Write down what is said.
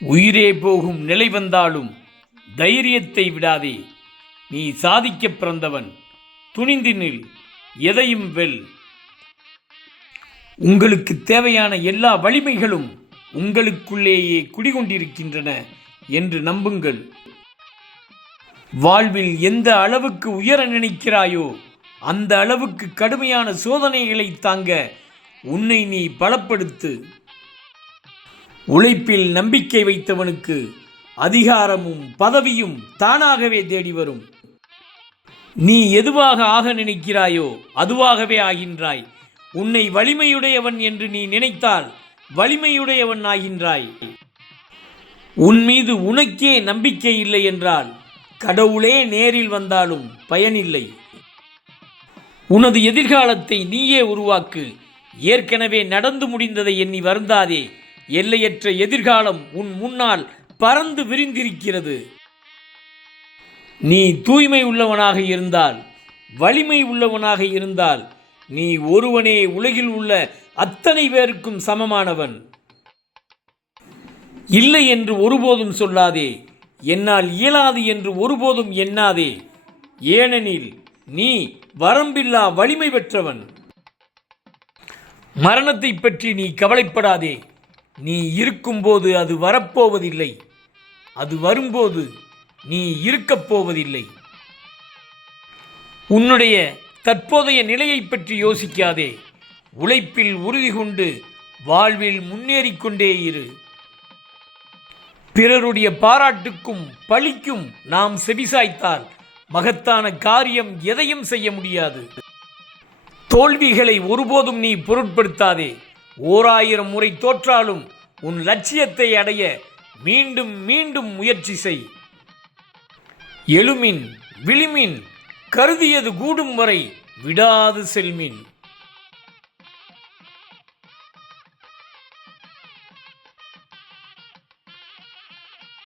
உயிரே போகும் நிலை வந்தாலும் தைரியத்தை விடாதே. நீ சாதிக்கப் பிறந்தவன். துணிந்து நில், எதையும் வெல். உங்களுக்கு தேவையான எல்லா வலிமைகளும் உங்களுக்குள்ளேயே குடிகொண்டிருக்கின்றன என்று நம்புங்கள். வாழ்வில் எந்த அளவுக்கு உயர நினைக்கிறாயோ அந்த அளவுக்கு கடுமையான சோதனைகளை தாங்க உன்னை நீ பலப்படுத்து. உழைப்பில் நம்பிக்கை வைத்தவனுக்கு அதிகாரமும் பதவியும் தானாகவே தேடி வரும். நீ எதுவாக ஆக நினைக்கிறாயோ அதுவாகவே ஆகின்றாய். உன்னை வலிமையுடையவன் என்று நீ நினைத்தால் வலிமையுடையவன் ஆகின்றாய். உன் மீது உனக்கே நம்பிக்கை இல்லை என்றால் கடவுளே நேரில் வந்தாலும் பயனில்லை. உனது எதிர்காலத்தை நீயே உருவாக்கு. ஏற்கனவே நடந்து முடிந்ததை எண்ணி வருந்தாதே. எல்லையற்ற எதிர்காலம் உன் முன்னால் பறந்து விரிந்திருக்கிறது. நீ தூய்மை உள்ளவனாக இருந்தால், வலிமை உள்ளவனாக இருந்தால், நீ ஒருவனே உலகில் உள்ள அத்தனை பேருக்கும் சமமானவன். இல்லை என்று ஒருபோதும் சொல்லாதே. என்னால் இயலாது என்று ஒருபோதும் எண்ணாதே. ஏனெனில் நீ வரம்பில்லா வலிமை பெற்றவன். மரணத்தை பற்றி நீ கவலைப்படாதே. நீ இருக்கும்போது அது வரப்போவதில்லை. அது வரும்போது நீ இருக்கப் போவதில்லை. உன்னுடைய தற்போதைய நிலையை பற்றி யோசிக்காதே. உழைப்பில் உறுதி கொண்டு வாழ்வில் முன்னேறிக்கொண்டே இரு. பிறருடைய பாராட்டுக்கும் பழிக்கும் நாம் செவிசாய்த்தால் மகத்தான காரியம் எதையும் செய்ய முடியாது. தோல்விகளை ஒருபோதும் நீ பொருட்படுத்தாதே. 1000 முறை தோற்றாலும் உன் லட்சியத்தை அடைய மீண்டும் மீண்டும் முயற்சி செய். எழுமின், விழிமின், கருதியது கூடும் வரை விடாது செல்மின்.